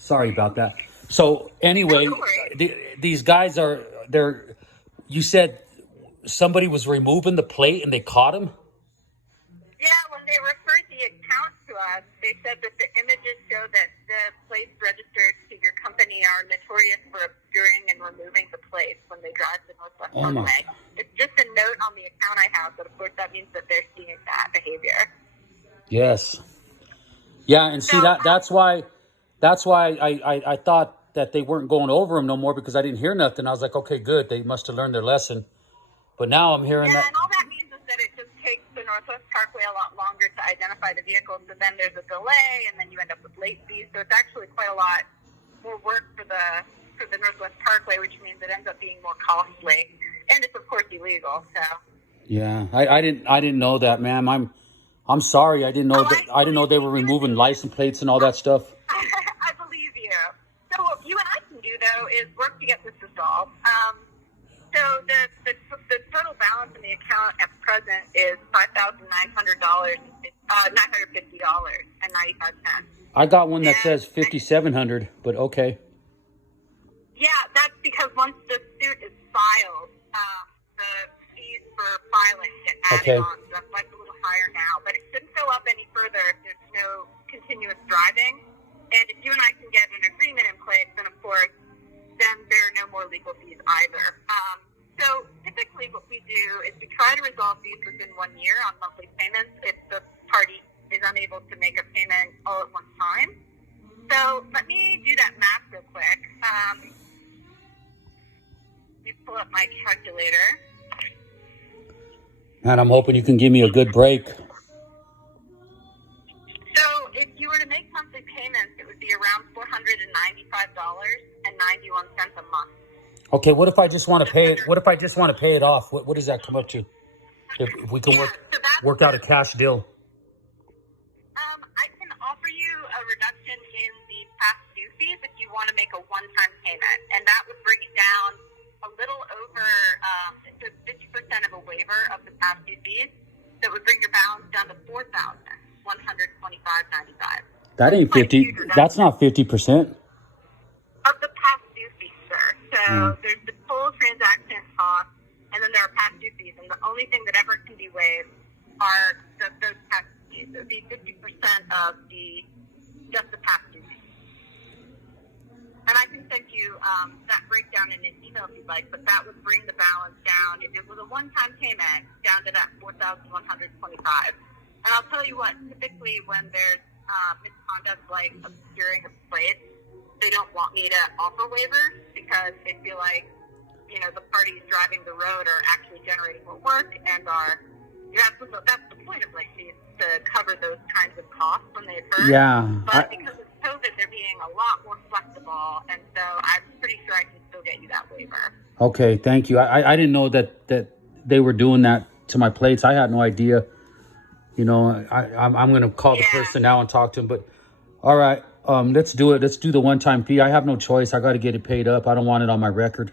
Sorry about that. So anyway, No, don't worry. these guys they're. You said somebody was removing the plate and they caught him. Yeah, when they referred the account to us, they said that the images show that the plates registered to your company are notorious for obscuring and removing the plates when they drive the Northwest Oh my. Parkway. It's just a note on the account I have, but of course that means that they're seeing that behavior. Yes. Yeah, and see So, that's why I thought that they weren't going over him no more because I didn't hear nothing. I was like, okay, good. They must have learned their lesson. But now I'm hearing yeah, that. and all that means is that it just takes the Northwest Parkway a lot longer to identify the vehicle, so then there's a delay, and then you end up with late fees. So it's actually quite a lot more work for the Northwest Parkway, which means it ends up being more costly, and it's of course illegal. So. Yeah, I didn't know that, ma'am. I'm sorry. I didn't know Oh, that. I didn't know they were removing license plates and all that stuff. I believe you. So what you and I can do though is work to get this resolved. So the total balance in the account at present is $5,900, $950.95. I got one that And says 5,700, but okay. yeah, that's because once the suit is filed, the fees for filing get added Okay. on. So that's why it's a little higher now. But it shouldn't go up any further if there's no continuous driving. And if you and I can get an agreement in place, then of course, then there are no more legal fees either. So typically what we do is we try to resolve these within 1 year on monthly payments if the party is unable to make a payment all at one time. So let me do that math real quick. Let me pull up my calculator. And I'm hoping you can give me a good break. So if you were to make monthly payments, it would be around $495.91 a month. Okay, what if I just want to pay it? What if I just want to pay it off? What does that come up to? If we can Yeah, so that's work out a cash deal. I can offer you a reduction in the past due fees if you want to make a one-time payment, and that would bring it down a little over 50% of a waiver of the past due fees. That would bring your balance down to $4,125.95. That ain't 50. That's not 50%. Of the past due fees, sir. So there's the full transaction cost, and then there are past due fees, and the only thing that ever can be waived are those past fees. It would be 50% of just the past due fees. And I can send you that breakdown in an email if you'd like, but that would bring the balance down, if it was a one-time payment, down to that $4,125. And I'll tell you what, typically when there's misconduct like obscuring a plate, they don't want me to offer waivers because they feel like, the parties driving the road are actually generating more work and that's the point of late fees, to cover those kinds of costs when they occur. Yeah. But because of COVID, they're being a lot more flexible, and so I'm pretty sure I can still get you that waiver. Okay, thank you. I didn't know that they were doing that to my plates. I had no idea. I'm going to call the person now and talk to him. But all right, let's do it. Let's do the one-time fee. I have no choice. I got to get it paid up. I don't want it on my record.